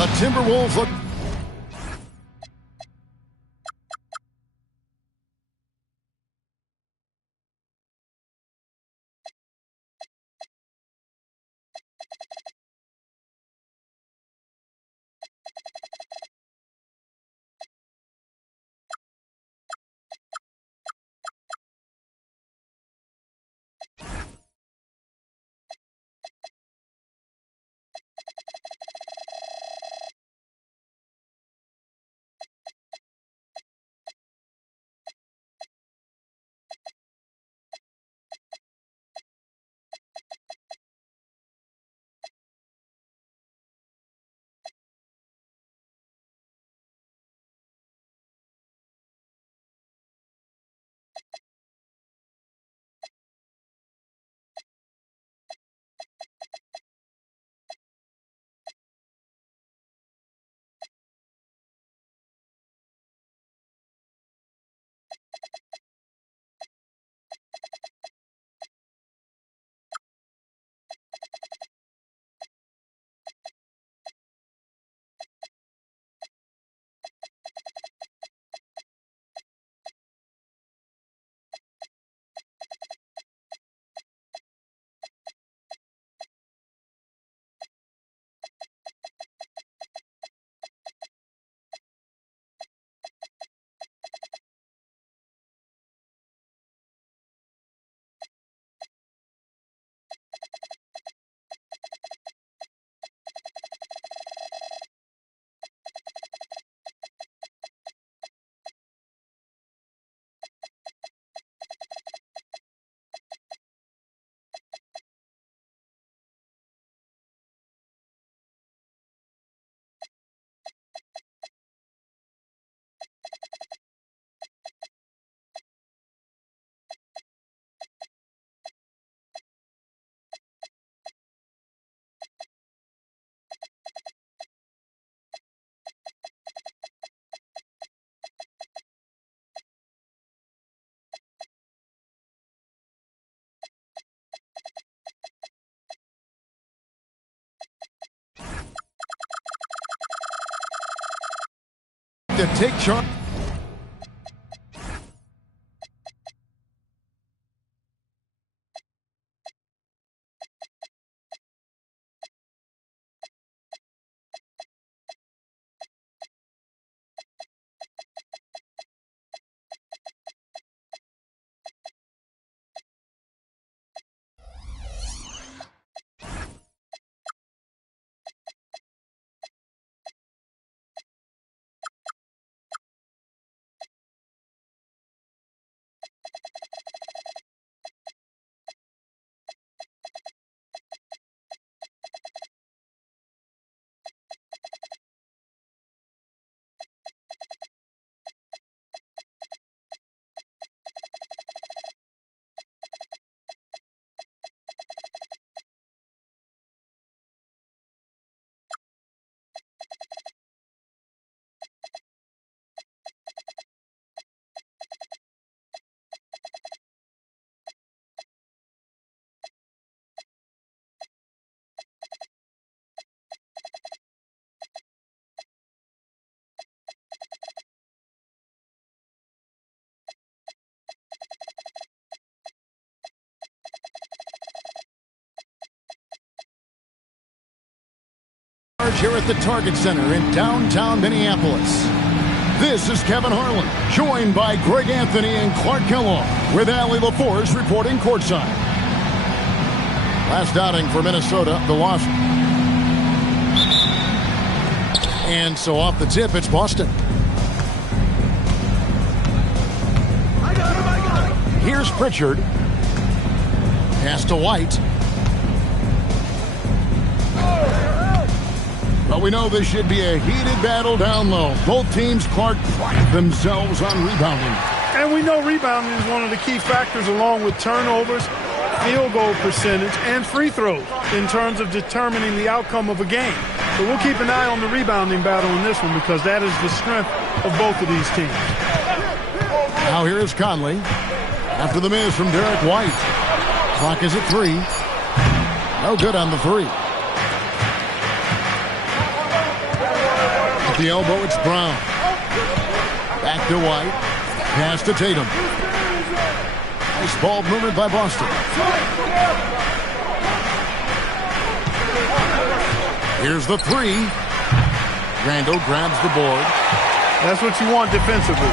The Timberwolves look... to take charge. Here at the Target Center in downtown Minneapolis. This is Kevin Harlan, joined by Greg Anthony and Clark Kellogg, with Allie LaForce reporting courtside. Last outing for Minnesota, the loss. And so off the tip, it's Boston. Here's Pritchard. Pass to White. But we know this should be a heated battle down low. Both teams, Clark, pride themselves on rebounding. And we know rebounding is one of the key factors, along with turnovers, field goal percentage, and free throws in terms of determining the outcome of a game. So we'll keep an eye on the rebounding battle in this one, because that is the strength of both of these teams. Now here is Conley. After the miss from Derek White. Clock is at 3. No good on the 3. the elbow, it's Brown. Back to White. Pass to Tatum. Nice ball movement by Boston. Here's the three. Randall grabs the board. That's what you want defensively.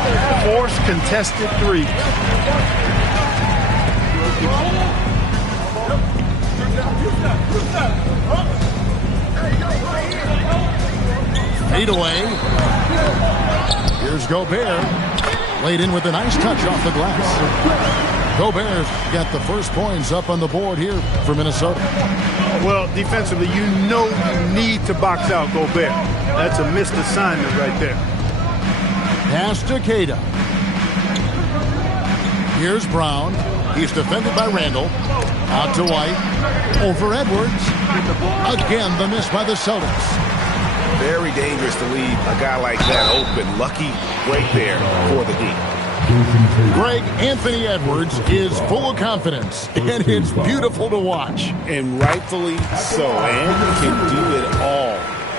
Force contested threes. 8 away. Here's Gobert. Laid in with a nice touch off the glass. Gobert got the first points up on the board here for Minnesota. Well, defensively, you know you need to box out Gobert. That's a missed assignment right there. Pass to Queta. Here's Brown. He's defended by Randall. Out to White. Over Edwards. Again, the miss by the Celtics. Very dangerous to leave a guy like that open. Lucky break there for the Heat. Greg, Anthony Edwards is full of confidence, and it's beautiful to watch. And rightfully so. And can do it all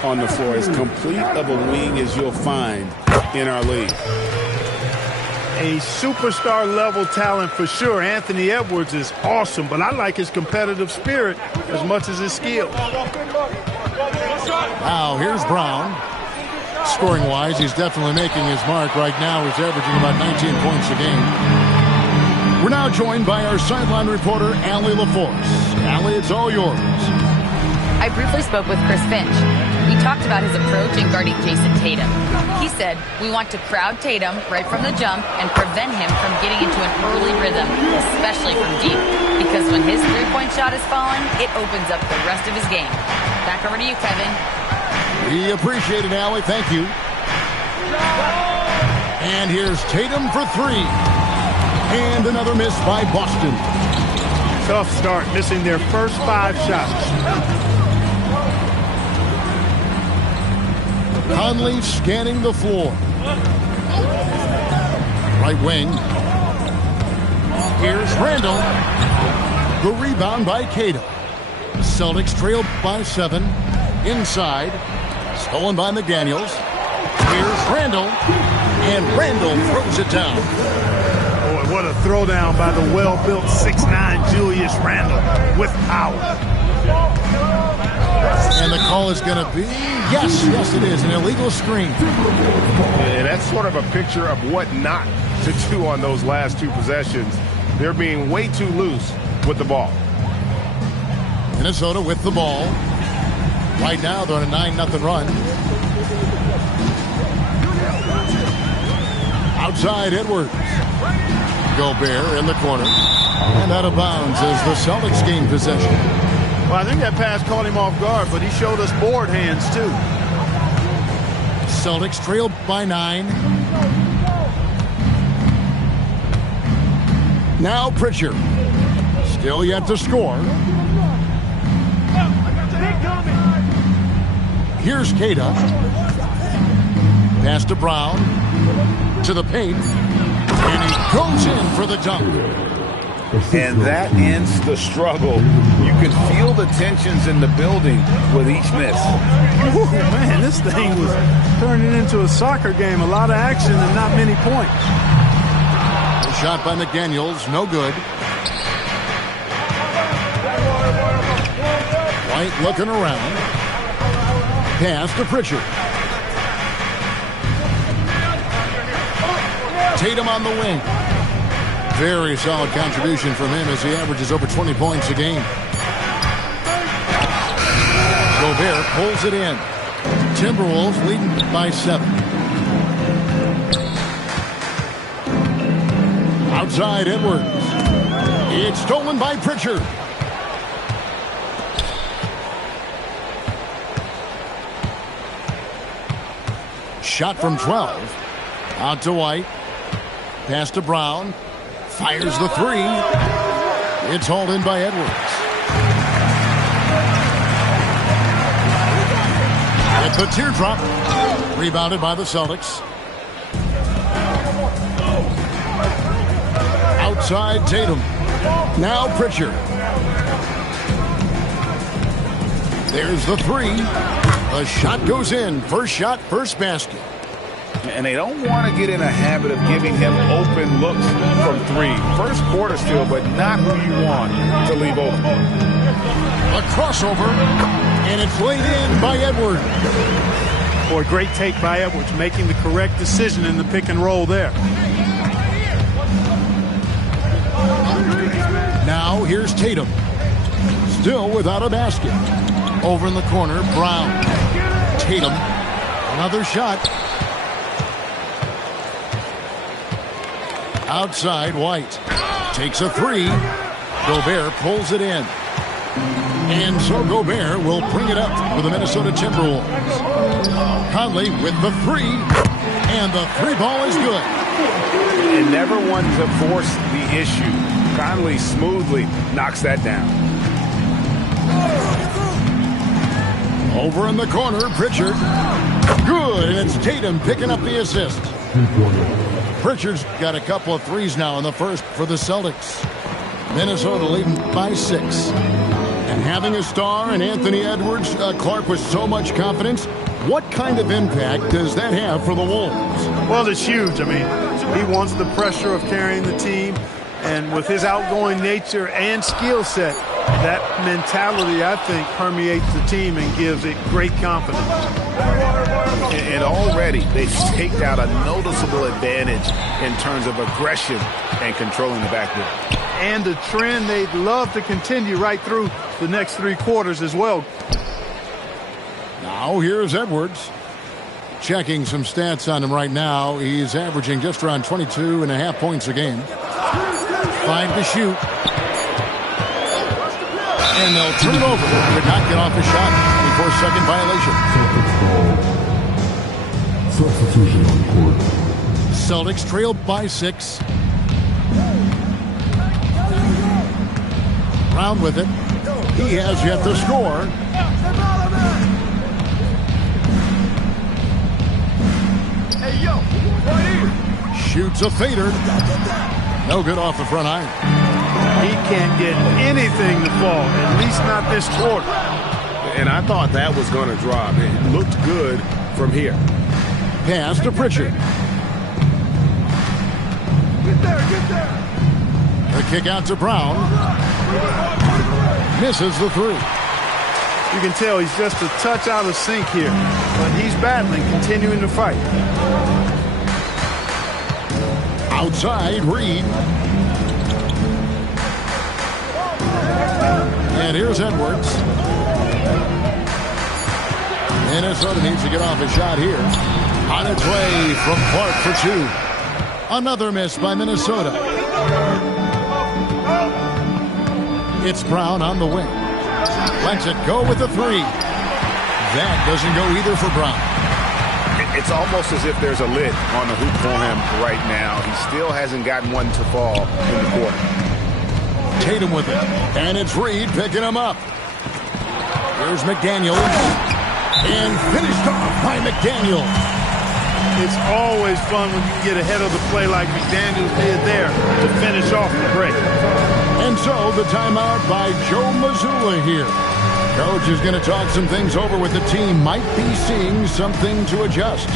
on the floor. As complete of a wing as you'll find in our league. A superstar level talent for sure. Anthony Edwards is awesome, but I like his competitive spirit as much as his skill. Now, here's Brown. Scoring-wise, he's definitely making his mark. Right now, he's averaging about 19 points a game. We're now joined by our sideline reporter, Allie LaForce. Allie, it's all yours. I briefly spoke with Chris Finch. We talked about his approach in guarding Jason Tatum. He said, we want to crowd Tatum right from the jump and prevent him from getting into an early rhythm, especially from deep. Because when his three-point shot is falling, it opens up the rest of his game. Back over to you, Kevin. We appreciate it, Allie. Thank you. And here's Tatum for three. And another miss by Boston. Tough start, missing their first 5 shots. Conley scanning the floor. Right wing. Here's Randall. The rebound by Queta. Celtics trailed by 7. Inside. Stolen by McDaniels. Here's Randall. And Randall throws it down. Boy, what a throwdown by the well-built 6'9" Julius Randle with power. And the call is going to be, yes, it is, an illegal screen. And that's sort of a picture of what not to do on those last 2 possessions. They're being way too loose with the ball. Minnesota with the ball. Right now, they're on a 9-0 run. Outside, Edwards. Gobert in the corner. And out of bounds as the Celtics gain possession. Well, I think that pass caught him off guard, but he showed us board hands, too. Celtics trailed by 9. Now Pritchard. Still yet to score. Here's Queta. Pass to Brown. To the paint. And he goes in for the dunk. And that ends the struggle. You can feel the tensions in the building with each miss. Ooh, man, this thing was turning into a soccer game. A lot of action and not many points. The shot by McDaniels, no good. White looking around. Pass to Pritchard. Tatum on the wing. Very solid contribution from him as he averages over 20 points a game. Gobert pulls it in. Timberwolves leading by 7. Outside Edwards. It's stolen by Pritchard. Shot from 12. Out to White. Pass to Brown. Fires the 3. It's hauled in by Edwards. At the teardrop. Rebounded by the Celtics. Outside Tatum. Now Pritchard. There's the 3. A shot goes in. First shot, first basket. And they don't want to get in a habit of giving him open looks from three. First quarter still, but not who you want to leave open. A crossover, and it's laid in by Edwards. Boy, great take by Edwards, making the correct decision in the pick and roll there. Now here's Tatum. Still without a basket. Over in the corner, Brown. Tatum. Another shot. Outside, White. Takes a three. Gobert pulls it in. And so Gobert will bring it up for the Minnesota Timberwolves. Conley with the three. And the three ball is good. And never one to force the issue. Conley smoothly knocks that down. Over in the corner, Pritchard. Good, and it's Tatum picking up the assist. Pritchard's got a couple of threes now in the first for the Celtics. Minnesota leading by 6. And having a star in Anthony Edwards, Clark, with so much confidence, what kind of impact does that have for the Wolves? Well, it's huge. I mean, he wants the pressure of carrying the team. And with his outgoing nature and skill set, that mentality, I think, permeates the team and gives it great confidence. And already they've staked out a noticeable advantage in terms of aggression and controlling the backboard. And a trend they'd love to continue right through the next 3 quarters as well. Now here's Edwards. Checking some stats on him right now. He's averaging just around 22.5 points a game. 5 to shoot. And they'll turn it over. Did not get off the shot. 24-second violation. Substitution on court. Celtics trail by 6. Brown with it. He has yet to score. Shoots a fader. No good off the front iron. He can't get anything to fall, at least not this quarter. And I thought that was going to drop. It looked good from here. Pass to Pritchard. Get there. The kick out to Brown. Misses the three. You can tell he's just a touch out of sync here, but he's battling, continuing to fight. Outside, Reed. And here's Edwards. Minnesota needs to get off a shot here. On its way from Clark for 2. Another miss by Minnesota. It's Brown on the wing. Lets it go with the 3. That doesn't go either for Brown. It's almost as if there's a lid on the hoop for him right now. He still hasn't gotten one to fall in the quarter. Tatum with it. And it's Reed picking him up. Here's McDaniels. And finished off by McDaniels. It's always fun when you can get ahead of the play like McDaniels did there to finish off the break. And so the timeout by Joe Mazzulla here. Coach is going to talk some things over with the team. Might be seeing something to adjust.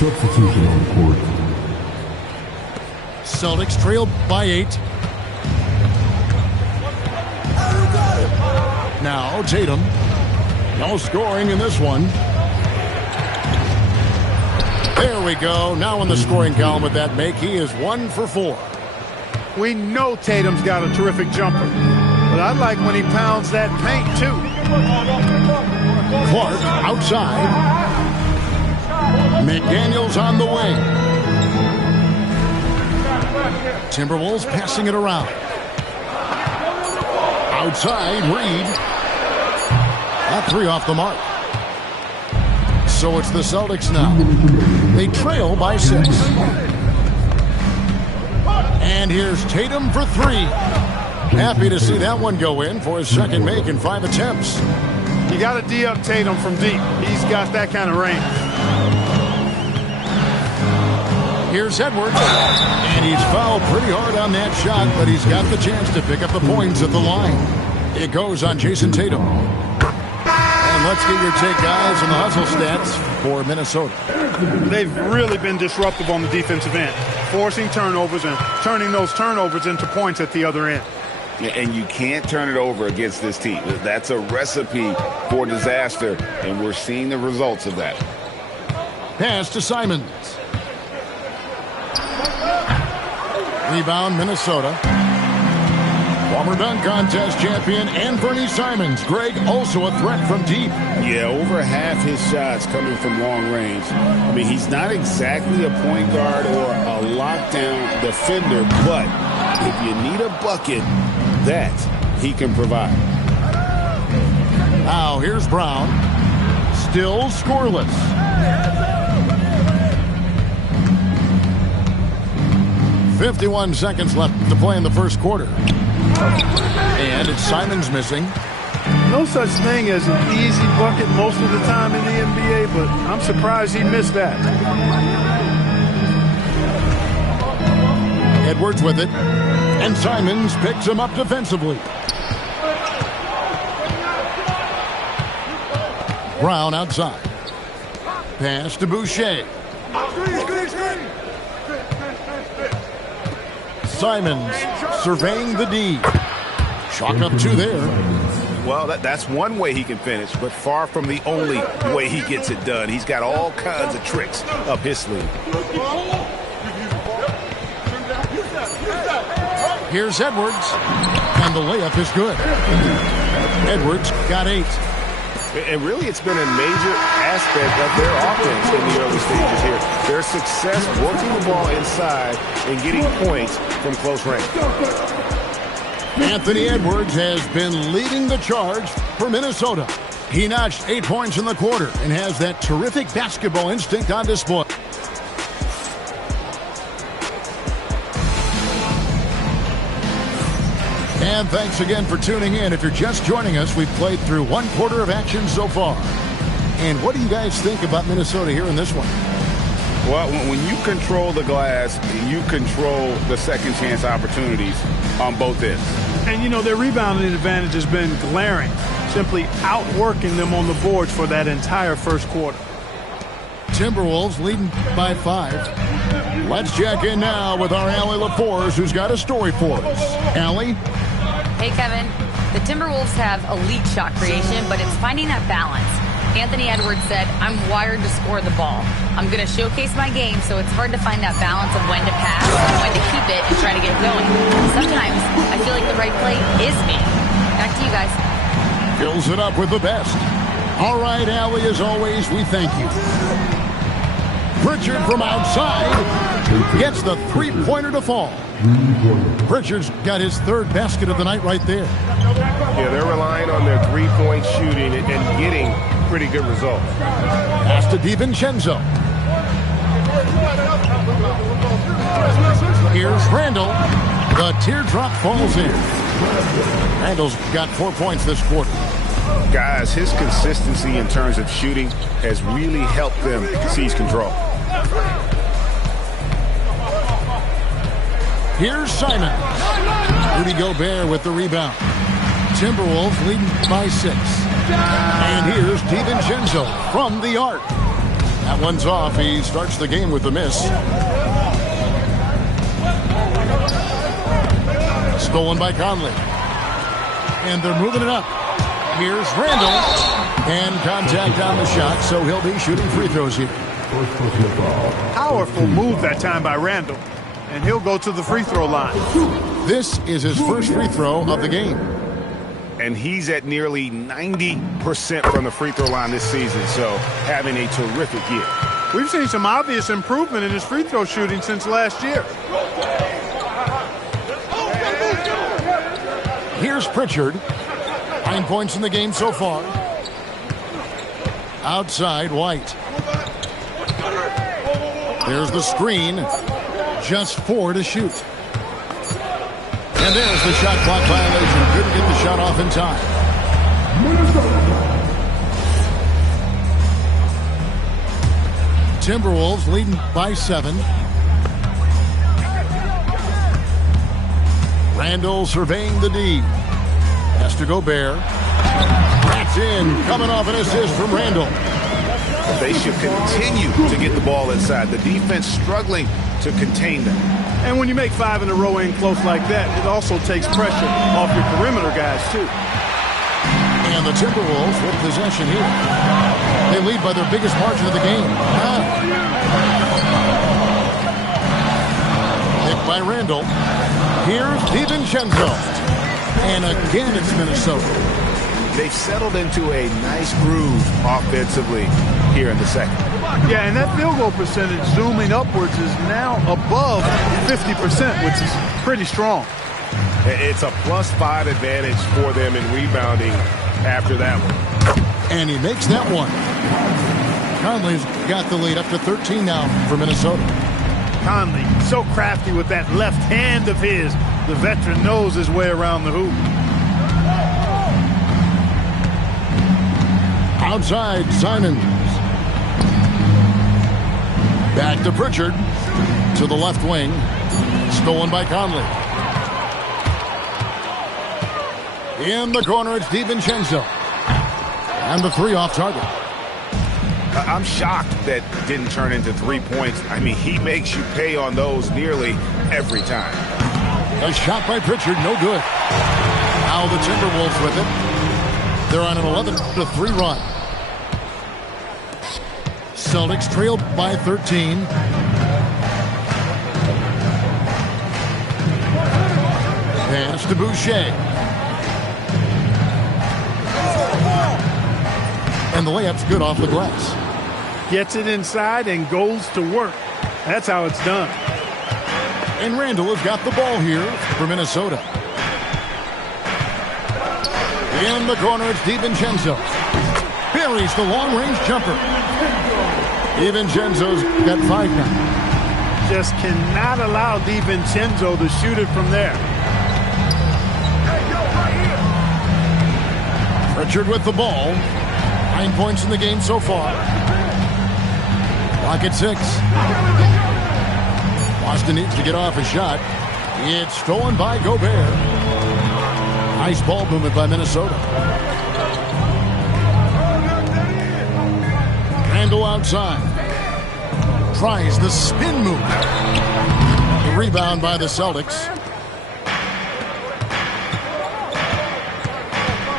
Substitution on court. Celtics trail by 8. Now Tatum. No scoring in this one. There we go. Now in the scoring column with that make, he is 1 for 4. We know Tatum's got a terrific jumper, but I like when he pounds that paint too. Clark outside. McDaniels on the wing. Timberwolves passing it around. Outside, Reed. That three off the mark. So it's the Celtics now. They trail by 6. And here's Tatum for 3. Happy to see that one go in for his second make in 5 attempts. You got to D-up Tatum from deep. He's got that kind of range. Here's Edwards. And he's fouled pretty hard on that shot, but he's got the chance to pick up the points at the line. It goes on Jason Tatum. And let's get your take, guys, on the hustle stats for Minnesota. They've really been disruptive on the defensive end, forcing turnovers and turning those turnovers into points at the other end. And you can't turn it over against this team. That's a recipe for disaster, and we're seeing the results of that. Pass to Simons. Rebound, Minnesota. Former dunk contest champion Anthony Simons. Greg, also a threat from deep. Yeah, over half his shots coming from long range. I mean, he's not exactly a point guard or a lockdown defender, but if you need a bucket, that he can provide. Now here's Brown. Still scoreless. .51 seconds left to play in the first quarter. And it's Simons missing. No such thing as an easy bucket most of the time in the NBA, but I'm surprised he missed that. Edwards with it. And Simons picks him up defensively. Brown outside. Pass to Boucher. Simons surveying the D. Chalk up 2 there. Well, that's one way he can finish, but far from the only way he gets it done. He's got all kinds of tricks up his sleeve. Here's Edwards. And the layup is good. Edwards got 8. And really, it's been a major aspect of their offense in the early stages here. Their success working the ball inside and getting points from close range. Anthony Edwards has been leading the charge for Minnesota. He notched 8 points in the quarter and has that terrific basketball instinct on display. And thanks again for tuning in. If you're just joining us, we've played through 1 quarter of action so far. And what do you guys think about Minnesota here in this one? Well, when you control the glass, you control the second chance opportunities on both ends. And, you know, their rebounding advantage has been glaring, simply outworking them on the boards for that entire first quarter. Timberwolves leading by 5. Let's check in now with our Allie LaForce, who's got a story for us. Allie? Hey, Kevin. The Timberwolves have elite shot creation, but it's finding that balance. Anthony Edwards said, "I'm wired to score the ball. I'm going to showcase my game, so it's hard to find that balance of when to pass and when to keep it and try to get going. Sometimes I feel like the right play is me." Back to you guys. Fills it up with the best. All right, Allie, as always, we thank you. Pritchard from outside gets the three-pointer to fall. Pritchard's got his 3rd basket of the night right there. Yeah, they're relying on their three-point shooting and getting pretty good results. Pass to DiVincenzo. Here's Randall. The teardrop falls in. Randall's got 4 points this quarter. Guys, his consistency in terms of shooting has really helped them seize control. Here's Simon. Rudy Gobert with the rebound. Timberwolves leading by 6. And here's DiVincenzo from the arc. That one's off. He starts the game with the miss. Stolen by Conley. And they're moving it up. Here's Randall. And contact on the shot, so he'll be shooting free throws here. Powerful move that time by Randall. And he'll go to the free throw line. This is his first free throw of the game. And he's at nearly 90% from the free throw line this season, so having a terrific year. We've seen some obvious improvement in his free throw shooting since last year. Here's Pritchard. 9 points in the game so far. Outside, White. There's the screen. Just 4 to shoot. And there's the shot clock violation. Couldn't get the shot off in time. Timberwolves leading by 7. Randall surveying the D. Has to Gobert. That's in. Coming off an assist from Randall. They should continue to get the ball inside. The defense struggling to contain them. And when you make 5 in a row in close like that, it also takes pressure off your perimeter guys, too. And the Timberwolves with possession here. They lead by their biggest margin of the game. Hit by Randall. Here's DiVincenzo. And again, it's Minnesota. They've settled into a nice groove offensively here in the second. Yeah, and that field goal percentage zooming upwards is now above 50%, which is pretty strong. It's a +5 advantage for them in rebounding after that one. And he makes that one. Conley's got the lead up to 13 now for Minnesota. Conley, so crafty with that left hand of his. The veteran knows his way around the hoop. Outside, Simons. Back to Pritchard. To the left wing. Stolen by Conley. In the corner, it's DiVincenzo. And the 3 off target. I'm shocked that didn't turn into 3 points. I mean, he makes you pay on those nearly every time. A shot by Pritchard, no good. Now the Timberwolves with it. They're on an 11-3 run. Celtics trail by 13. Pass to Boucher. And the layup's good off the glass. Gets it inside and goes to work. That's how it's done. And Randall has got the ball here for Minnesota. In the corner, it's DiVincenzo. Buries the long-range jumper. DiVincenzo's got 5 now. Just cannot allow DiVincenzo to shoot it from there. Pritchard with the ball. 9 points in the game so far. Clock at 6. Boston needs to get off a shot. It's stolen by Gobert. Nice ball movement by Minnesota. Randall outside. Tries the spin move. The rebound by the Celtics.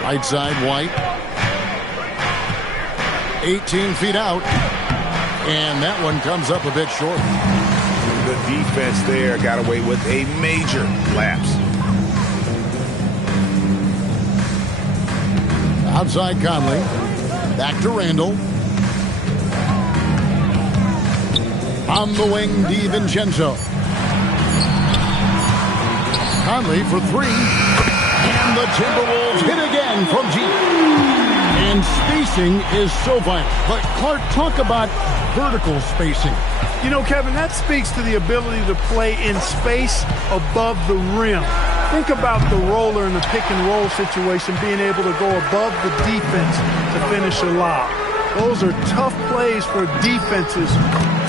Right side, White. 18 feet out. And that one comes up a bit short. The defense there got away with a major lapse. Outside Conley. Back to Randall. On the wing, DiVincenzo. Conley for 3. And the Timberwolves hit again from deep. And spacing is so vital. But Clark, talk about vertical spacing. You know, Kevin, that speaks to the ability to play in space above the rim. Think about the roller in the pick-and-roll situation being able to go above the defense to finish a lob. Those are tough plays for defenses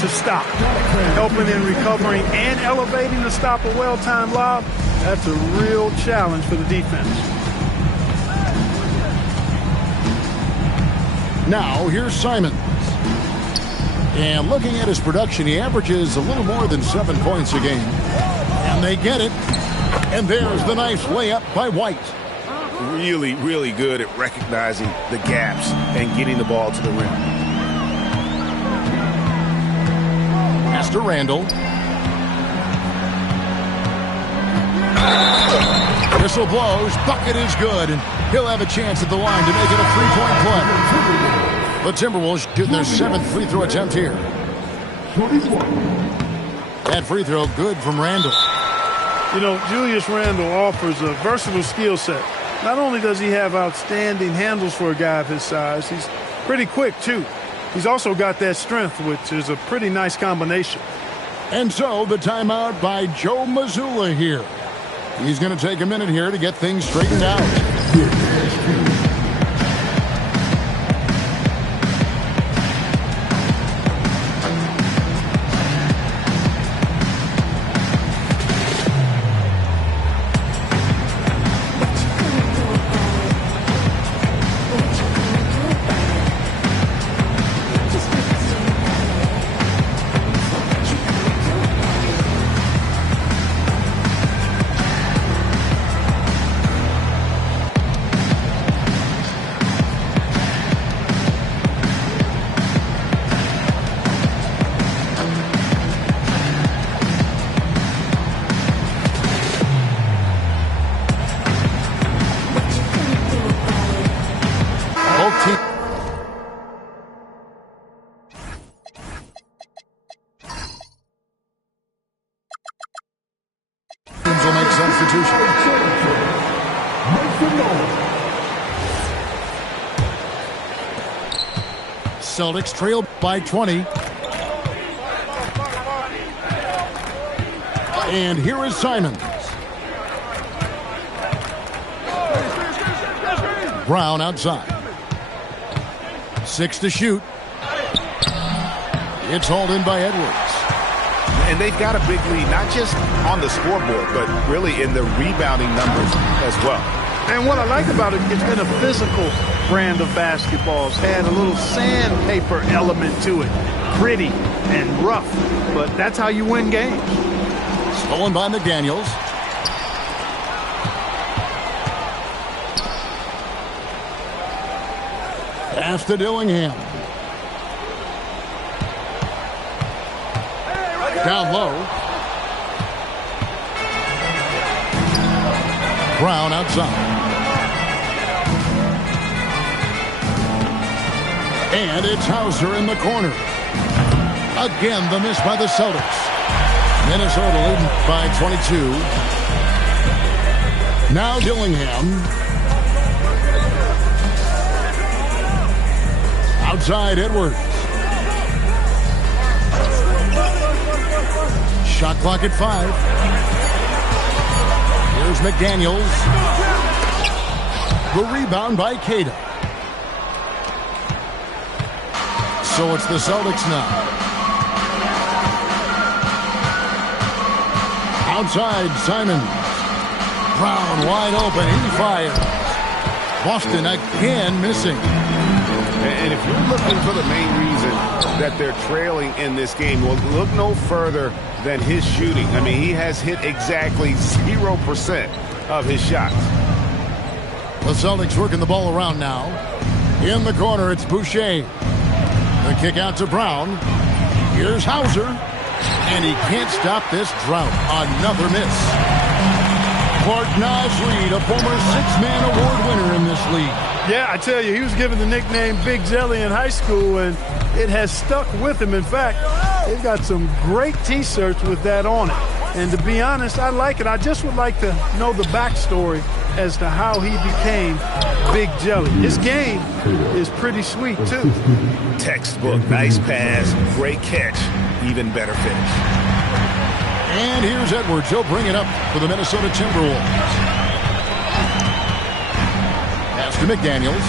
to stop. Helping in recovering and elevating to stop a well-timed lob, that's a real challenge for the defense. Now, here's Simons. And looking at his production, he averages a little more than 7 points a game. And they get it. And there's the nice layup by White. Really, really good at recognizing the gaps and getting the ball to the rim. Pass to Randall. Whistle blows. Bucket is good. And he'll have a chance at the line to make it a 3-point play. The Timberwolves shooting their 7th free throw attempt here. That free throw good from Randall. You know, Julius Randle offers a versatile skill set. Not only does he have outstanding handles for a guy of his size, he's pretty quick, too. He's also got that strength, which is a pretty nice combination. And so the timeout by Joe Mazzulla here. He's going to take a minute here to get things straightened out. Will make substitution. Celtics trail by 20. And here is Simons. Brown outside. 6 to shoot. It's hauled in by Edwards. And they've got a big lead, not just on the scoreboard, but really in the rebounding numbers as well. And what I like about it, it's been a physical brand of basketball. It's had a little sandpaper element to it. Gritty and rough, but that's how you win games. Stolen by McDaniels. Pass to Dillingham. Down low. Brown outside. And it's Hauser in the corner. Again, the miss by the Celtics. Minnesota leading by 22. Now Dillingham. Outside Edwards. Shot clock at 5. Here's McDaniels. The rebound by Cato. So it's the Celtics now. Outside, Simons. Brown wide open. He fires. Boston again missing. And if you're looking for the main reason that they're trailing in this game, well, look no further than his shooting. I mean, he has hit exactly 0% of his shots. The Celtics working the ball around now. In the corner, it's Boucher. The kick out to Brown. Here's Hauser. And he can't stop this drought. Another miss. Clark Naz Reed, a former 6-man award winner in this league. Yeah, I tell you, he was given the nickname Big Jelly in high school, and it has stuck with him. In fact, they've got some great T-shirts with that on it. And to be honest, I like it. I just would like to know the backstory as to how he became Big Jelly. His game is pretty sweet, too. Textbook, nice pass, great catch, even better finish. And here's Edwards. He'll bring it up for the Minnesota Timberwolves. Pass to McDaniels.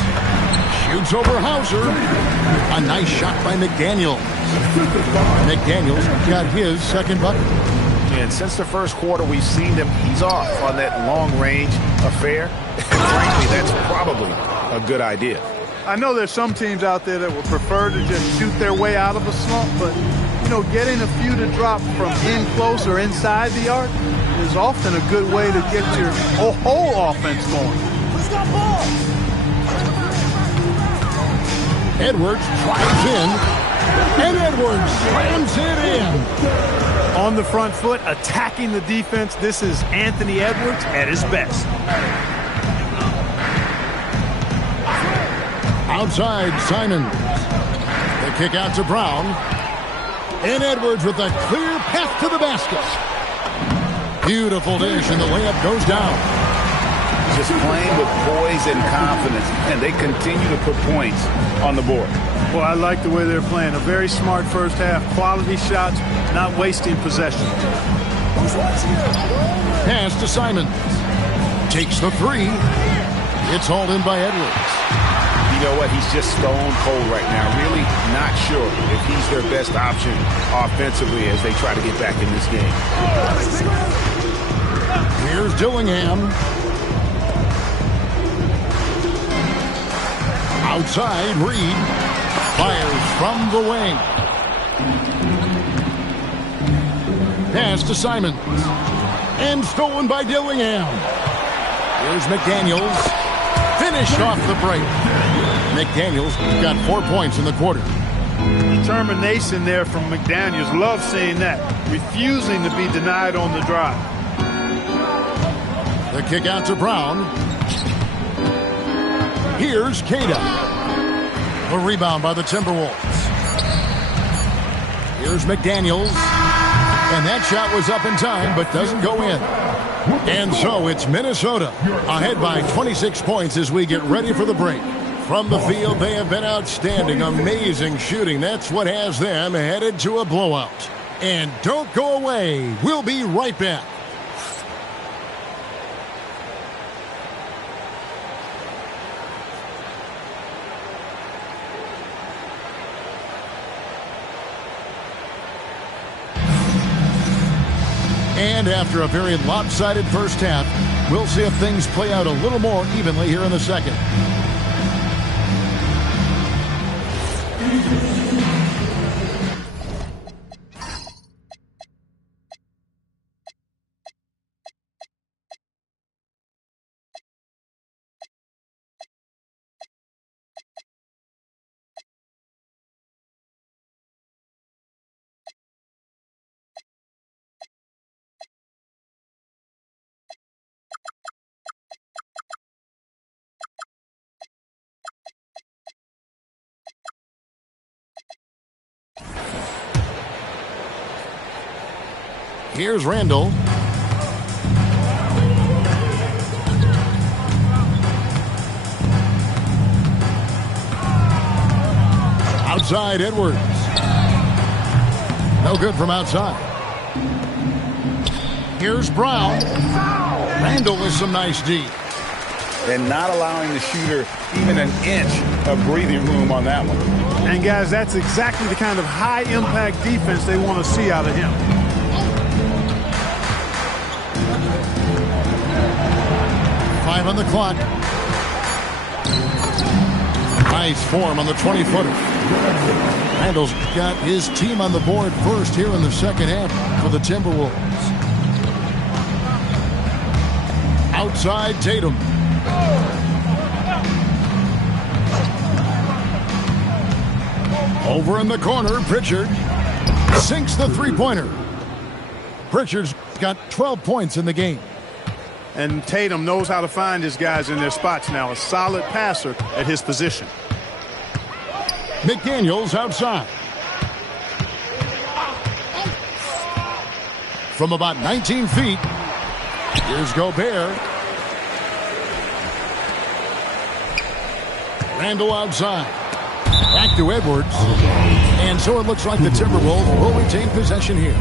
Shoots over Hauser. A nice shot by McDaniels. McDaniels got his second bucket. And since the first quarter, we've seen him ease off on that long-range affair. And frankly, that's probably a good idea. I know there's some teams out there that would prefer to just shoot their way out of a slump, but, you know, getting a few to drop from in close or inside the arc is often a good way to get your whole offense going. Who's got ball? Edwards drives in, and Edwards slams it in. On the front foot, attacking the defense. This is Anthony Edwards at his best. Outside, Simons. The kick out to Brown. And Edwards with a clear path to the basket. Beautiful dish, and the layup goes down. Just playing with poise and confidence, and they continue to put points on the board. Well, I like the way they're playing. A very smart first half. Quality shots, not wasting possession. Pass to Simons. Takes the three. It's hauled in by Edwards. You know what? He's just stone cold right now. Really not sure if he's their best option offensively as they try to get back in this game. Here's Dillingham. Outside, Reed fires from the wing. Pass to Simons. And stolen by Dillingham. Here's McDaniels. Finished off the break. McDaniels got 4 points in the quarter. Determination there from McDaniels. Love seeing that. Refusing to be denied on the drive. The kick out to Brown. Here's Queta. The rebound by the Timberwolves. Here's McDaniels. And that shot was up in time, but doesn't go in. And so it's Minnesota ahead by 26 points as we get ready for the break. From the field, they have been outstanding. Amazing shooting. That's what has them headed to a blowout. And don't go away. We'll be right back. And after a very lopsided first half, we'll see if things play out a little more evenly here in the second. Here's Randall. Outside, Edwards. No good from outside. Here's Brown. Randall with some nice D. And not allowing the shooter even an inch of breathing room on that one. And guys, that's exactly the kind of high-impact defense they want to see out of him. Five on the clock. Nice form on the 20-footer. Randall's got his team on the board first here in the second half for the Timberwolves. Outside, Tatum. Over in the corner, Pritchard sinks the three-pointer. Pritchard's got 12 points in the game. And Tatum knows how to find his guys in their spots now. A solid passer at his position. McDaniels outside. From about 19 feet, here's Gobert. Randall outside. Back to Edwards. And so it looks like the Timberwolves will retain possession here.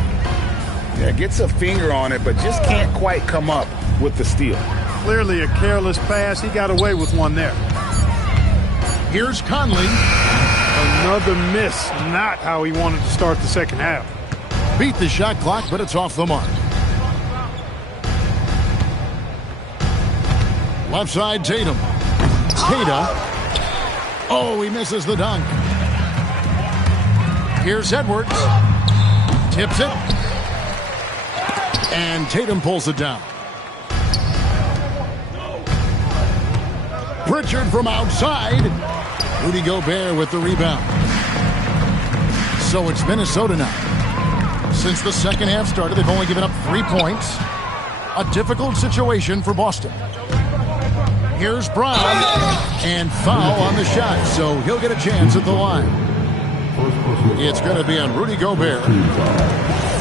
Yeah, gets a finger on it, but just can't quite come up with the steal. Clearly a careless pass. He got away with one there. Here's Conley. Another miss. Not how he wanted to start the second half. Beat the shot clock, but it's off the mark. Left side, Tatum. Queta. Oh, he misses the dunk. Here's Edwards. Tips it. And Tatum pulls it down. Pritchard from outside. Rudy Gobert with the rebound. So it's Minnesota now. Since the second half started, they've only given up 3 points. A difficult situation for Boston. Here's Brown. And foul on the shot, so he'll get a chance at the line. It's going to be on Rudy Gobert.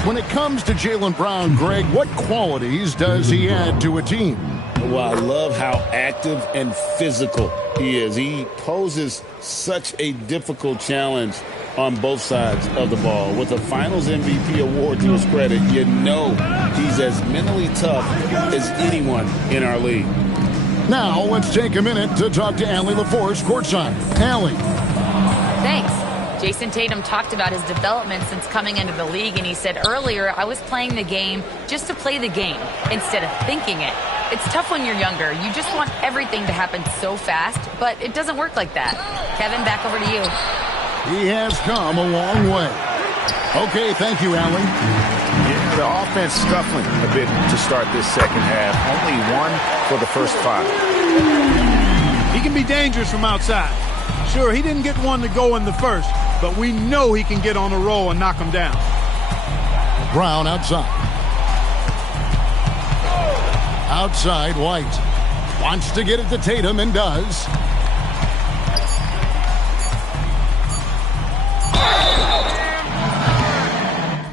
When it comes to Jaylen Brown, Greg, what qualities does he add to a team? Well, I love how active and physical he is. He poses such a difficult challenge on both sides of the ball. With a Finals MVP award to his credit, you know he's as mentally tough as anyone in our league. Now, let's take a minute to talk to Allie LaForce courtside. Allie. Thanks. Jason Tatum talked about his development since coming into the league, and he said earlier, I was playing the game just to play the game instead of thinking it. It's tough when you're younger. You just want everything to happen so fast, but it doesn't work like that. Kevin, back over to you. He has come a long way. Okay, thank you, Allie. Yeah, the offense scuffling a bit to start this second half. Only one for the first 5. He can be dangerous from outside. Sure, he didn't get one to go in the first, but we know he can get on a roll and knock him down. Brown outside. Outside, White. Wants to get it to Tatum and does.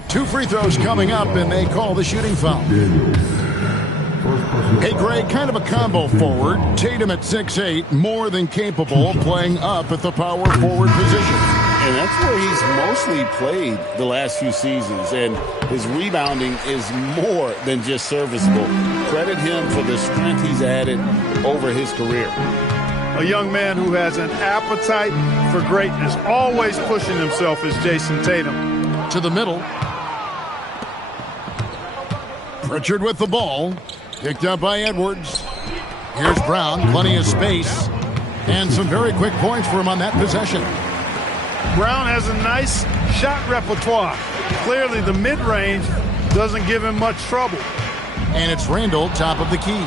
Two free throws coming up, and they call the shooting foul. Hey, Greg, kind of a combo forward. Tatum at 6'8", more than capable of playing up at the power forward position. And that's where he's mostly played the last few seasons, and his rebounding is more than just serviceable. Credit him for the strength he's added over his career. A young man who has an appetite for greatness, always pushing himself, is Jason Tatum. To the middle. Pritchard with the ball. Picked up by Edwards. Here's Brown, plenty of space. And some very quick points for him on that possession. Brown has a nice shot repertoire. Clearly the mid-range doesn't give him much trouble. And it's Randall, top of the key.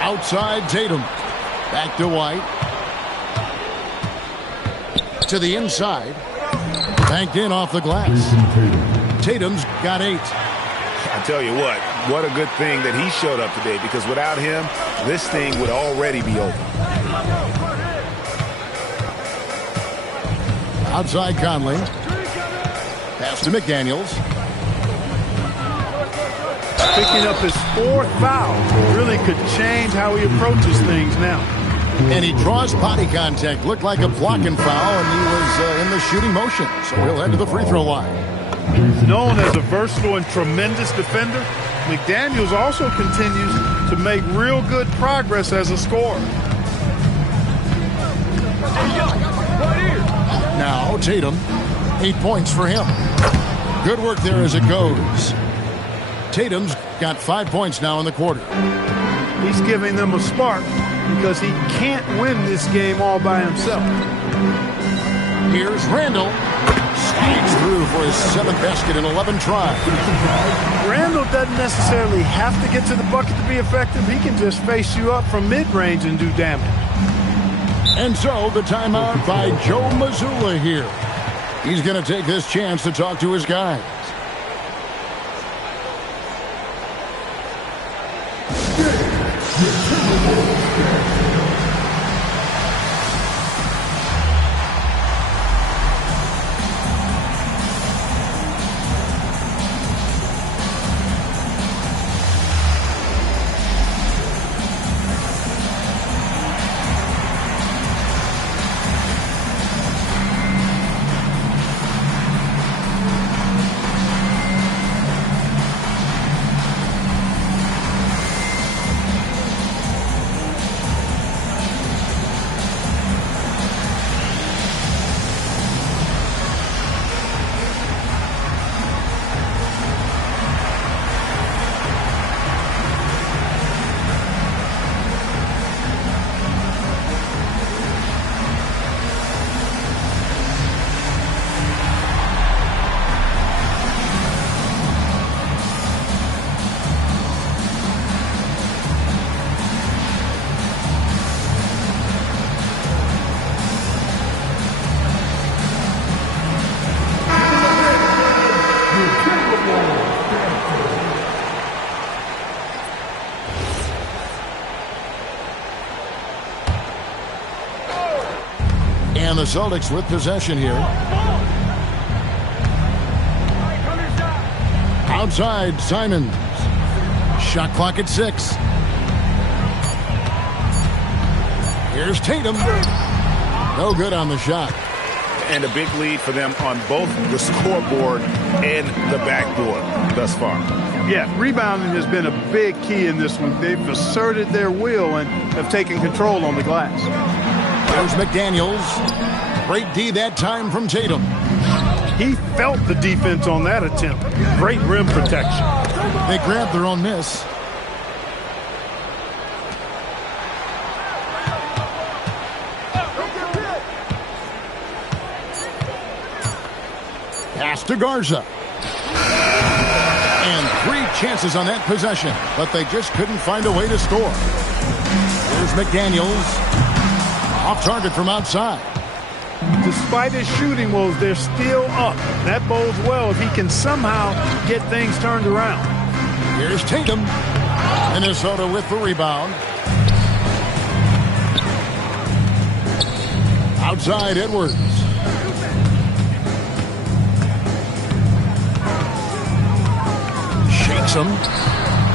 Outside Tatum. Back to White. To the inside. Banked in off the glass. Tatum's got 8. I tell you what a good thing that he showed up today, because without him, this thing would already be over. Outside Conley. Pass to McDaniels. Picking up his 4th foul really could change how he approaches things now. And he draws body contact. Looked like a blocking foul, and he was in the shooting motion. So he'll head to the free throw line. Known as a versatile and tremendous defender, McDaniels also continues to make real good progress as a scorer. Now Tatum, 8 points for him. Good work there as it goes. Tatum's got 5 points now in the quarter. He's giving them a spark because he can't win this game all by himself. Here's Randall. Slides through for his 7th basket in 11 tries. Randall doesn't necessarily have to get to the bucket to be effective. He can just face you up from mid-range and do damage. And so the timeout by Joe Mazzulla here. He's going to take this chance to talk to his guys. the Celtics with possession here. Outside, Simons. Shot clock at 6. Here's Tatum. No good on the shot. And a big lead for them on both the scoreboard and the backboard thus far. Yeah, rebounding has been a big key in this one. They've asserted their will and have taken control on the glass. There's McDaniels. Great D that time from Tatum. He felt the defense on that attempt. Great rim protection. They grabbed their own miss. Pass to Garza. And 3 chances on that possession, but they just couldn't find a way to score. Here's McDaniels. Off target from outside. Despite his shooting woes, they're still up. That bodes well if he can somehow get things turned around. Here's Tatum. Minnesota with the rebound. Outside, Edwards. Shakes him.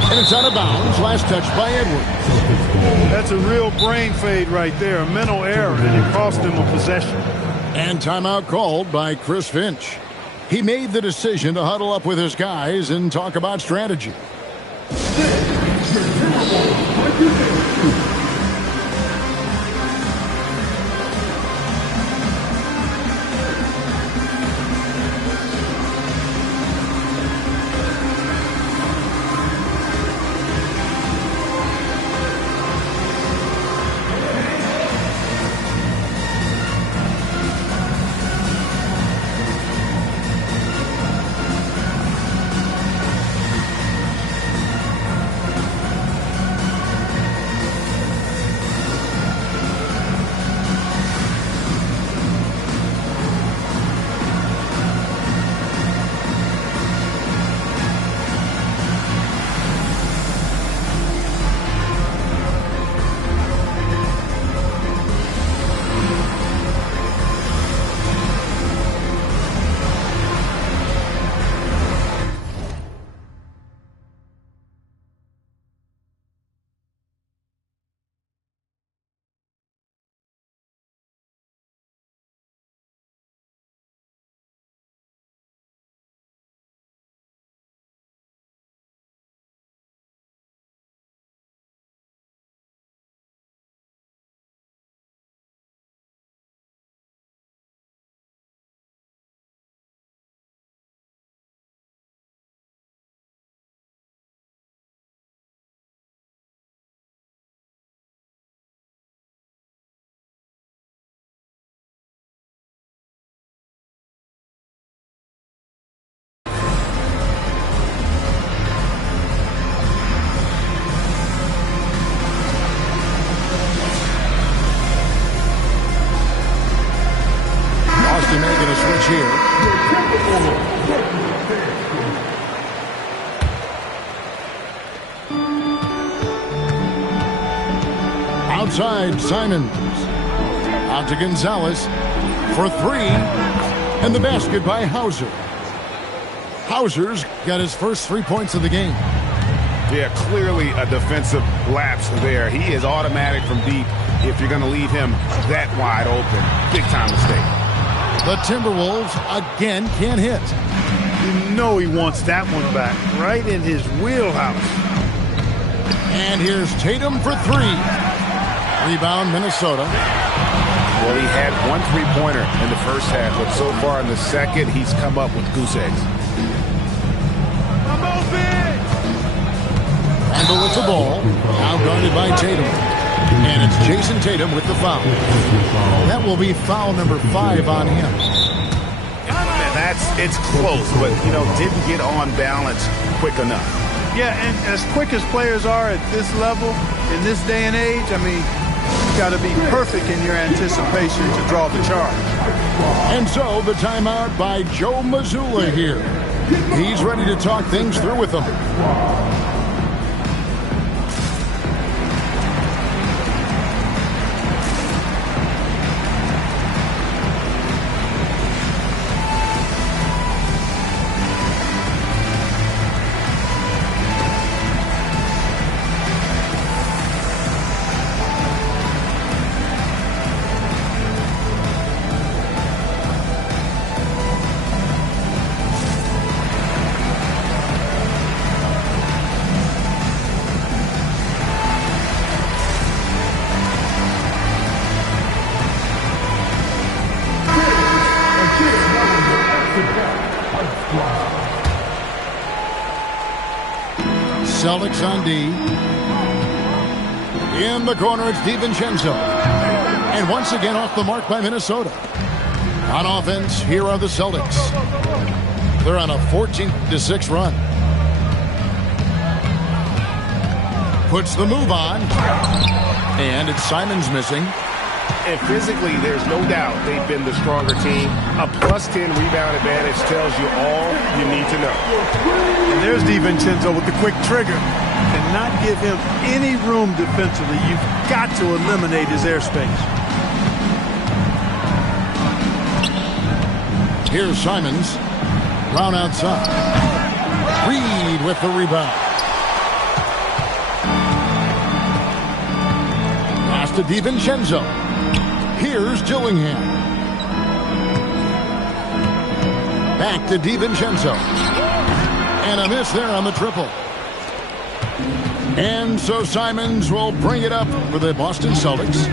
And it's out of bounds. Last touch by Edwards. That's a real brain fade right there. A mental error, and it cost him a possession. And timeout called by Chris Finch. He made the decision to huddle up with his guys and talk about strategy. Austin making a switch here. Outside, Simons. Out to Gonzalez for 3. And the basket by Hauser. Hauser's got his first 3 points of the game. Yeah, clearly a defensive lapse there. He is automatic from deep if you're going to leave him that wide open. Big time mistake. The Timberwolves again can't hit. You know he wants that one back, right in his wheelhouse. And here's Tatum for 3. Rebound, Minnesota. Well, he had 1 3-pointer in the first half, but so far in the second, he's come up with goose eggs. Randle with the ball. Now guarded by Tatum. And it's Jason Tatum with the foul. That will be foul number 5 on him. And it's close, but, didn't get on balance quick enough. Yeah, and as quick as players are at this level, in this day and age, I mean, you've got to be perfect in your anticipation to draw the charge. And so the timeout by Joe Mazzulla here. He's ready to talk things through with them. Celtics on D. In the corner, it's DiVincenzo. And once again off the mark by Minnesota. On offense, here are the Celtics. They're on a 14-6 run. Puts the move on. And it's Simons missing. And physically, there's no doubt they've been the stronger team. A +10 rebound advantage tells you all you need to know. And there's DiVincenzo with the quick trigger. Cannot give him any room defensively. You've got to eliminate his airspace. Here's Simons. Brown outside. Reed with the rebound. Pass to DiVincenzo. Here's Dillingham. Back to DiVincenzo. And a miss there on the triple. And so Simons will bring it up for the Boston Celtics.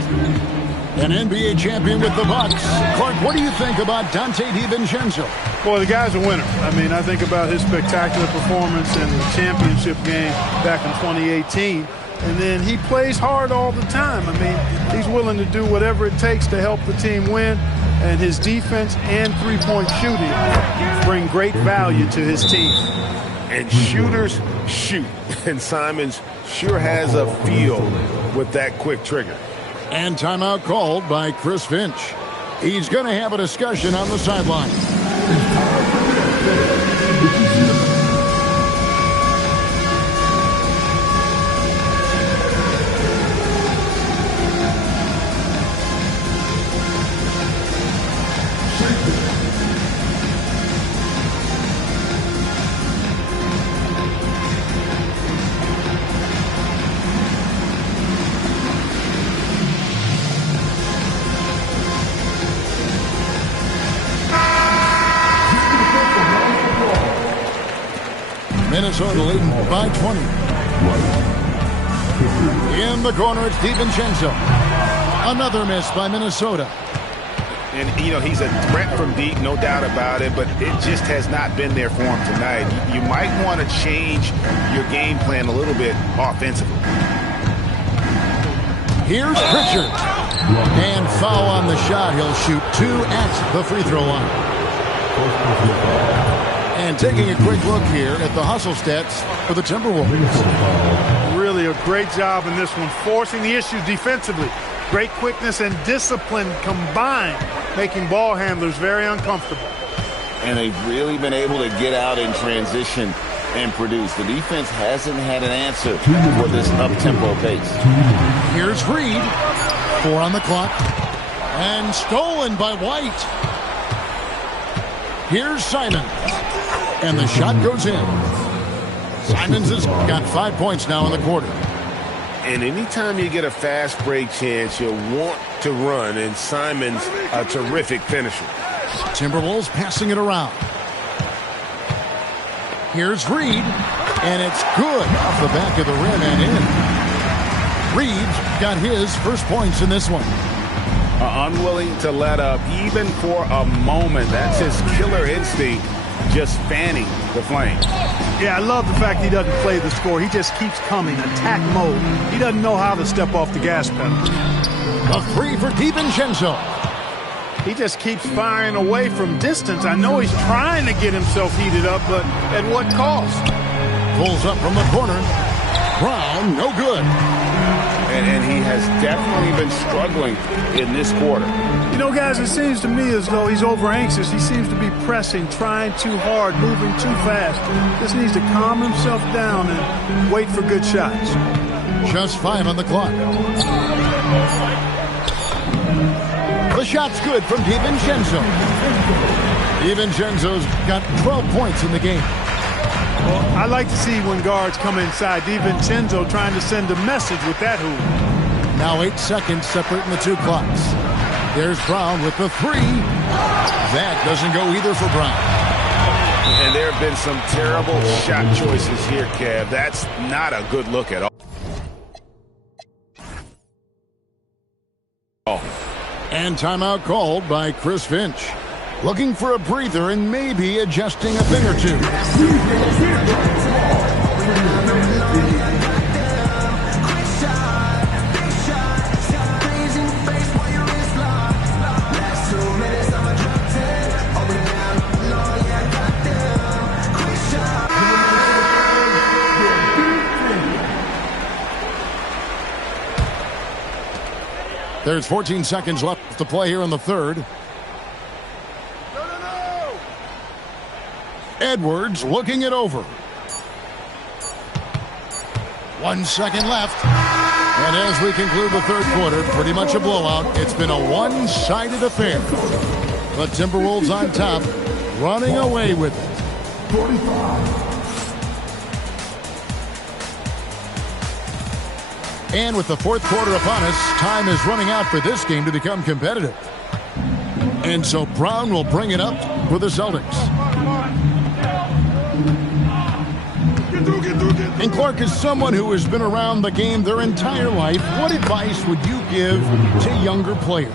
An NBA champion with the Bucks. Clark, what do you think about Donte DiVincenzo? Boy, the guy's a winner. I mean, I think about his spectacular performance in the championship game back in 2018. And then he plays hard all the time. I mean, he's willing to do whatever it takes to help the team win. And his defense and three-point shooting bring great value to his team. And shooters shoot. And Simons sure has a feel with that quick trigger. And timeout called by Chris Finch. He's going to have a discussion on the sideline. Minnesota leading by 20. In the corner, it's DiVincenzo. Another miss by Minnesota. And, you know, he's a threat from deep, no doubt about it, but it just has not been there for him tonight. You might want to change your game plan a little bit offensively. Here's Pritchard. And foul on the shot. He'll shoot 2 at the free throw line. And taking a quick look here at the hustle stats for the Timberwolves. Really a great job in this one, forcing the issues defensively. Great quickness and discipline combined, making ball handlers very uncomfortable. And they've really been able to get out in transition and produce. The defense hasn't had an answer for this up-tempo pace. Here's Reed. 4 on the clock. And stolen by White. Here's Simons. And the shot goes in. Simons has got 5 points now in the quarter. And anytime you get a fast break chance, you'll want to run. And Simons, a terrific finisher. Timberwolves passing it around. Here's Reed. And it's good off the back of the rim and in. Reed's got his first points in this one. Unwilling to let up even for a moment. That's his killer instinct, just fanning the flame. Yeah, I love the fact he doesn't play the score. He just keeps coming, attack mode. He doesn't know how to step off the gas pedal. A three for DiVincenzo. He just keeps firing away from distance. I know he's trying to get himself heated up, but at what cost? Pulls up from the corner. Brown, no good. And he has definitely been struggling in this quarter. You know, guys, it seems to me as though he's over anxious. He seems to be pressing, trying too hard, moving too fast. Just needs to calm himself down and wait for good shots. Just 5 on the clock. The shot's good from DiVincenzo. DiVincenzo's got 12 points in the game. Well, I like to see when guards come inside. DiVincenzo trying to send a message with that hoop. Now 8 seconds separating the 2 clocks. There's Brown with the 3. That doesn't go either for Brown. And there have been some terrible shot choices here, Kev. That's not a good look at all. And timeout called by Chris Finch. Looking for a breather and maybe adjusting a thing or two. There's 14 seconds left to play here in the third. Edwards looking it over. 1 second left. And as we conclude the third quarter, pretty much a blowout. It's been a one-sided affair. The Timberwolves on top, running away with it. 45. And with the fourth quarter upon us, time is running out for this game to become competitive. And so Brown will bring it up for the Celtics. And Clark, is someone who has been around the game their entire life, what advice would you give to younger players?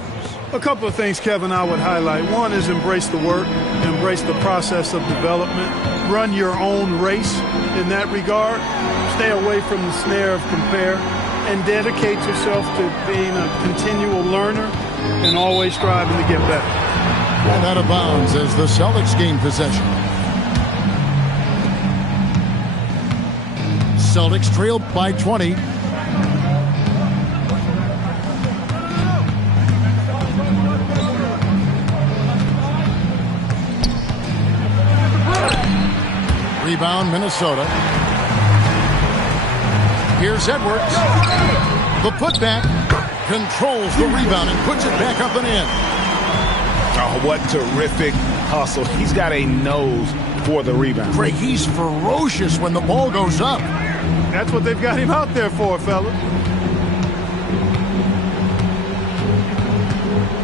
A couple of things, Kevin, I would highlight. One is embrace the work, embrace the process of development, run your own race in that regard, stay away from the snare of compare, and dedicate yourself to being a continual learner and always striving to get better. And out of bounds as the Celtics gain possession. Celtics trailed by 20. Rebound, Minnesota. Here's Edwards. The putback controls the rebound and puts it back up and in. Oh, what terrific hustle. He's got a nose for the rebound. Greg, he's ferocious when the ball goes up. That's what they've got him out there for, fella.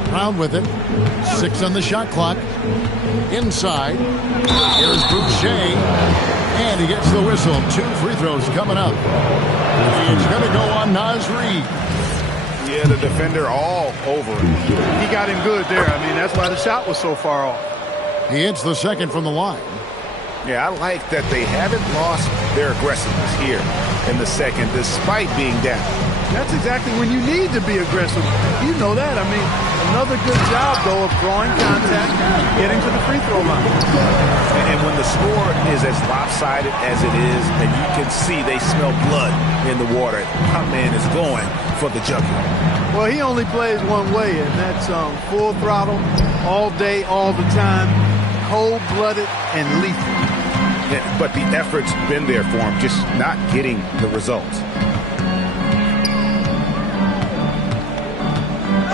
Brown with it. 6 on the shot clock. Inside. Here's Boucher. And he gets the whistle. 2 free throws coming up. He's going to go on Naz Reid. Yeah, the defender all over him. He got him good there. I mean, that's why the shot was so far off. He hits the second from the line. Yeah, I like that they haven't lost their aggressiveness here in the second, despite being down. That's exactly when you need to be aggressive. You know that. I mean, another good job, though, of drawing contact, getting to the free throw line. And when the score is as lopsided as it is, and you can see they smell blood in the water, my man is going for the jugular. Well, he only plays one way, and that's full throttle, all day, all the time, cold-blooded and lethal. Yeah, but the effort's been there for him, just not getting the results.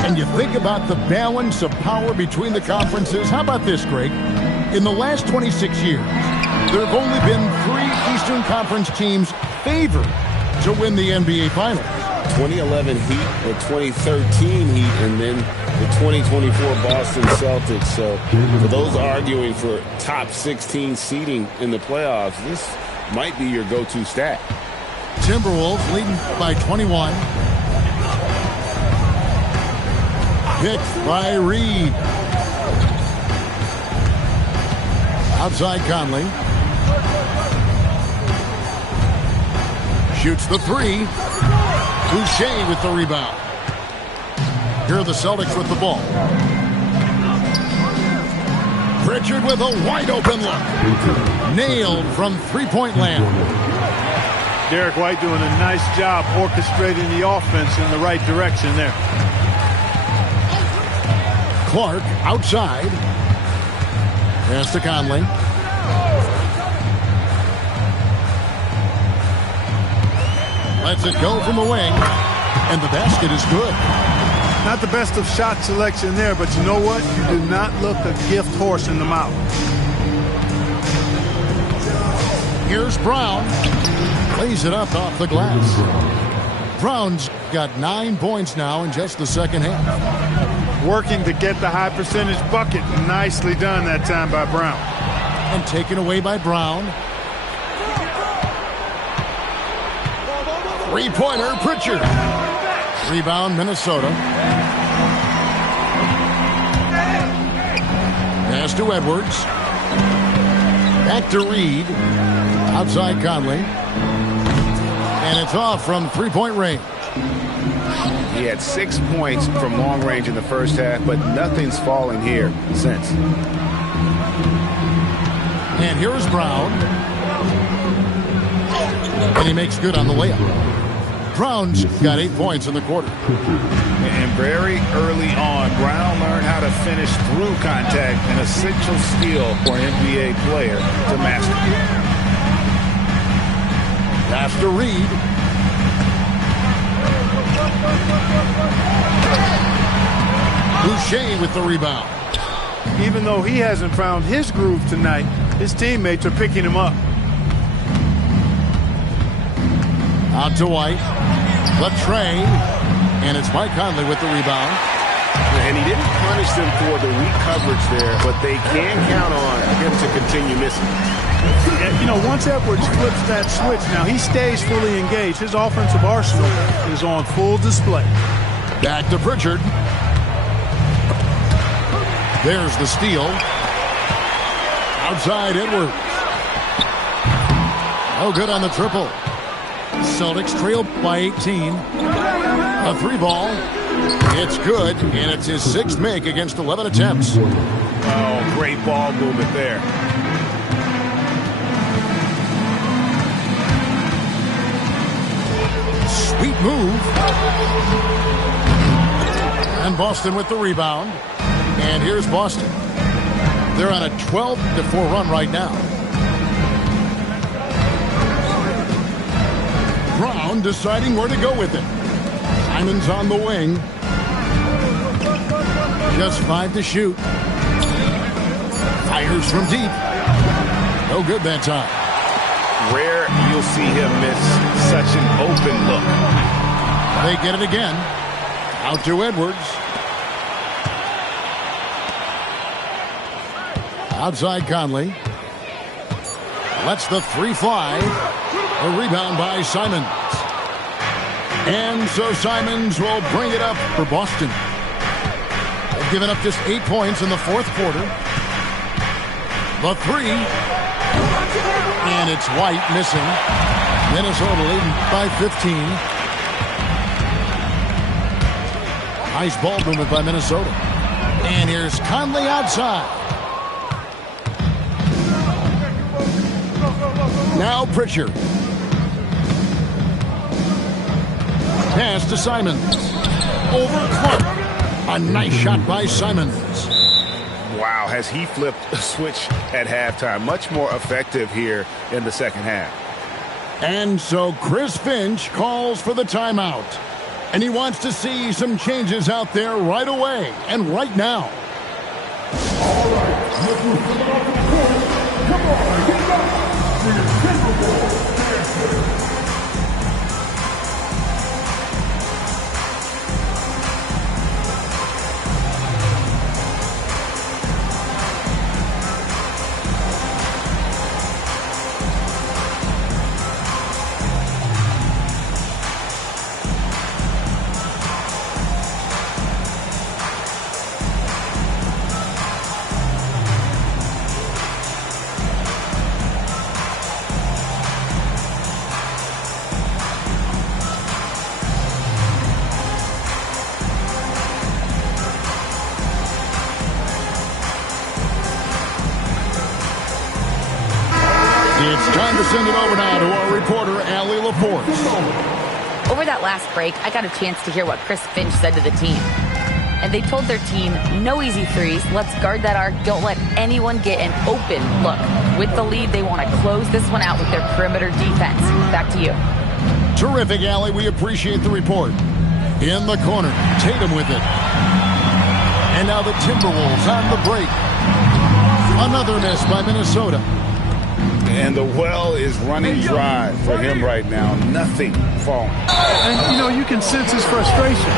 And you think about the balance of power between the conferences. How about this, Greg? In the last 26 years, there have only been 3 Eastern Conference teams favored to win the NBA Finals. 2011 Heat, the 2013 Heat, and then the 2024 Boston Celtics. So for those arguing for top 16 seeding in the playoffs, this might be your go-to stat. Timberwolves leading by 21. Picked by Reed. Outside Conley. Shoots the 3. Boucher with the rebound. Here are the Celtics with the ball. Pritchard with a wide open look. Nailed from three-point land. Derek White doing a nice job orchestrating the offense in the right direction there. Clark outside. Pass to Conley. Lets it go from the wing. And the basket is good. Not the best of shot selection there, but you know what? You do not look a gift horse in the mouth. Here's Brown. Lays it up off the glass. Brown's got 9 points now in just the second half. Working to get the high percentage bucket. Nicely done that time by Brown. And taken away by Brown. Three-pointer, Pritchard. Rebound, Minnesota. Pass to Edwards. Back to Reed. Outside Conley. And it's off from three-point range. He had 6 points from long range in the first half, but nothing's fallen here since. And here's Brown. And he makes good on the layup. Brown's got 8 points in the quarter. And very early on, Brown learned how to finish through contact, an essential skill for an NBA player to master. Pass to Reed. Boucher with the rebound. Even though he hasn't found his groove tonight, his teammates are picking him up. Out to White. Latrey. And it's Mike Conley with the rebound. And he didn't punish them for the weak coverage there, but they can count on him to continue missing. You know, once Edwards flips that switch, now he stays fully engaged. His offensive arsenal is on full display. Back to Pritchard. There's the steal. Outside Edwards. No good on the triple. Celtics trail by 18. A 3-ball. It's good, and it's his 6th make against 11 attempts. Oh, great ball movement there. Sweet move. And Boston with the rebound. And here's Boston. They're on a 12-4 run right now. Brown deciding where to go with it. Simon's on the wing. Just 5 to shoot. Fires from deep. No good that time. Rare you'll see him miss such an open look. They get it again. Out to Edwards. Outside Conley. Lets the 3 fly. A rebound by Simons. And so Simons will bring it up for Boston. They've given up just 8 points in the 4th quarter. The 3. And it's White missing. Minnesota leading by 15. Nice ball movement by Minnesota. And here's Conley outside. Now Pritchard. Pass to Simons. Over Clark. A nice shot by Simons. Wow, has he flipped a switch at halftime. Much more effective here in the second half. And so Chris Finch calls for the timeout. And he wants to see some changes out there right away and right now. All right, let's move them off the court. Come on, get up. Bring a Timberwolves. It's time to send it over now to our reporter, Allie Laporte. Over that last break, I got a chance to hear what Chris Finch said to the team. And they told their team, no easy threes, let's guard that arc, don't let anyone get an open look. With the lead, they want to close this one out with their perimeter defense. Back to you. Terrific, Allie. We appreciate the report. In the corner, Tatum with it. And now the Timberwolves on the break. Another miss by Minnesota. And the well is running dry for him right now. Nothing falling. And, you know, you can sense his frustration.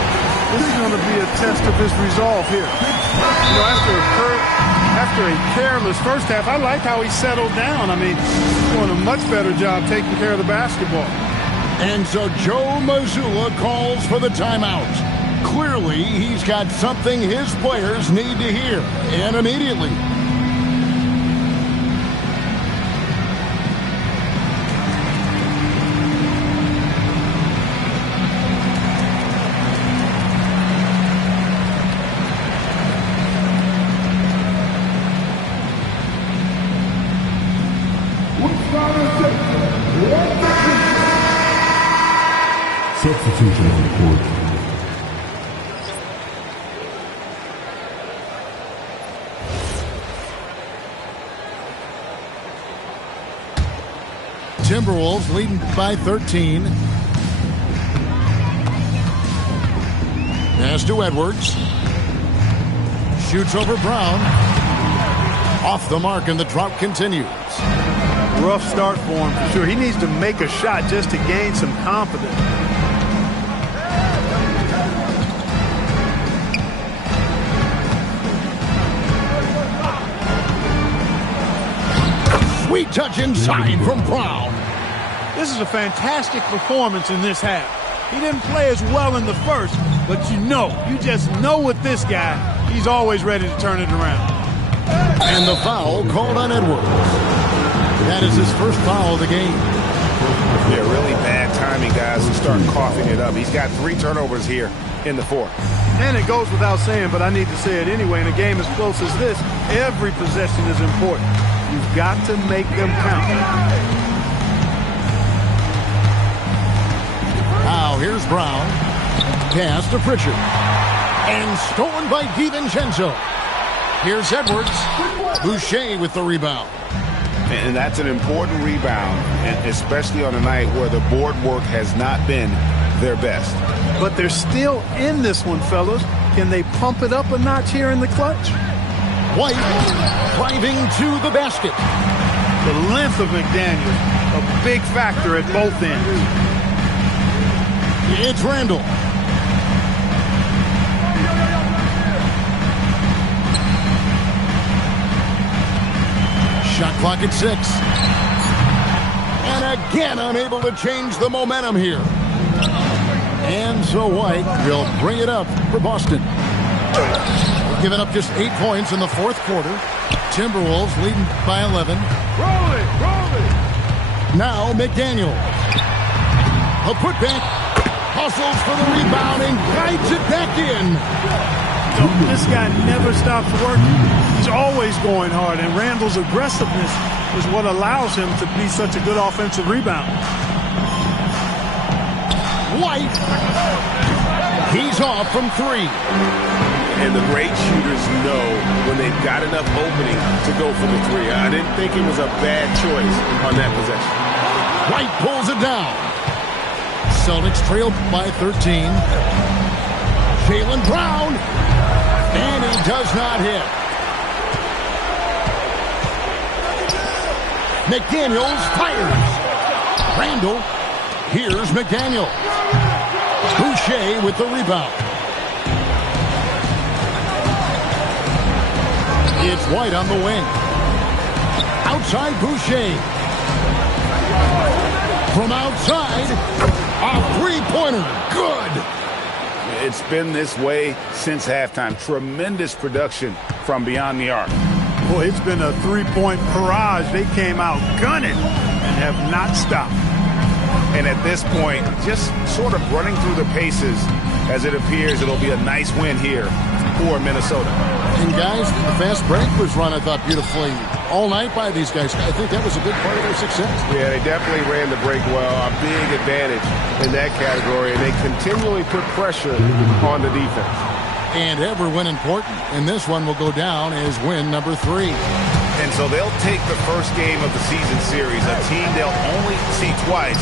This is going to be a test of his resolve here. You know, after a careless first half, I like how he settled down. I mean, he's doing a much better job taking care of the basketball. And so Joe Mazzulla calls for the timeout. Clearly, he's got something his players need to hear, and immediately. Substitution on the court. Timberwolves leading by 13. Pass to Edwards. Shoots over Brown. Off the mark, and the drought continues. Rough start for him for sure. He needs to make a shot just to gain some confidence. Sweet touch inside from Brown. This is a fantastic performance in this half. He didn't play as well in the first, but you just know with this guy, he's always ready to turn it around. And the foul called on Edwards. That is his first foul of the game. Yeah, really bad timing, guys, to start coughing it up. He's got 3 turnovers here in the fourth. And it goes without saying, but I need to say it anyway. In a game as close as this, every possession is important. You've got to make them count. Now here's Brown. Pass to Pritchard. And stolen by DiVincenzo. Here's Edwards. Boucher with the rebound. And that's an important rebound, especially on a night where the board work has not been their best. But they're still in this one, fellas. Can they pump it up a notch here in the clutch? White driving to the basket. The length of McDaniels, a big factor at both ends. It's Randall. Shot clock at 6. And again unable to change the momentum here. And so White will bring it up for Boston. Giving up just 8 points in the fourth quarter. Timberwolves leading by 11. Roll it! Now McDaniel. A putback. Hustles for the rebound and guides it back in. This guy never stops working. He's always going hard, and Randall's aggressiveness is what allows him to be such a good offensive rebounder. White. He's off from 3. And the great shooters know when they've got enough opening to go for the 3. I didn't think it was a bad choice on that possession. White pulls it down. Celtics trail by 13. Jaylen Brown. And he does not hit. McDaniels fires. Randall. Here's McDaniel. Boucher with the rebound. It's White on the wing. Outside Boucher. From outside, a three-pointer. Good. It's been this way since halftime. Tremendous production from beyond the arc. Boy, it's been a three-point barrage. They came out gunning and have not stopped. And at this point, just sort of running through the paces as it appears it'll be a nice win here for Minnesota. And guys, the fast break was run, I thought, beautifully all night by these guys. I think that was a big part of their success. Yeah, they definitely ran the break well. A big advantage in that category, and they continually put pressure on the defense. And every win important, and this one will go down as win number 3. And so they'll take the first game of the season series, a team they'll only see twice.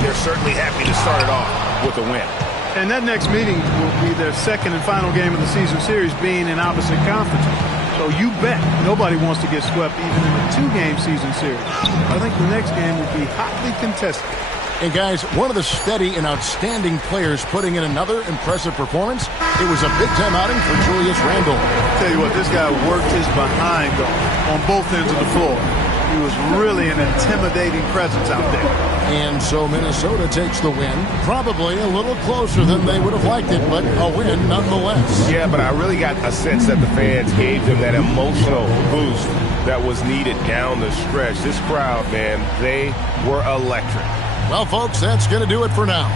They're certainly happy to start it off with a win. And that next meeting will be their second and final game of the season series, being in opposite conferences. So you bet nobody wants to get swept even in a 2-game season series. I think the next game will be hotly contested. And guys, one of the steady and outstanding players putting in another impressive performance. It was a big-time outing for Julius Randle. Tell you what, this guy worked his behind off on both ends of the floor. He was really an intimidating presence out there. And so Minnesota takes the win. Probably a little closer than they would have liked it, but a win nonetheless. Yeah, but I really got a sense that the fans gave them that emotional boost that was needed down the stretch. This crowd, man, they were electric. Well, folks, that's going to do it for now.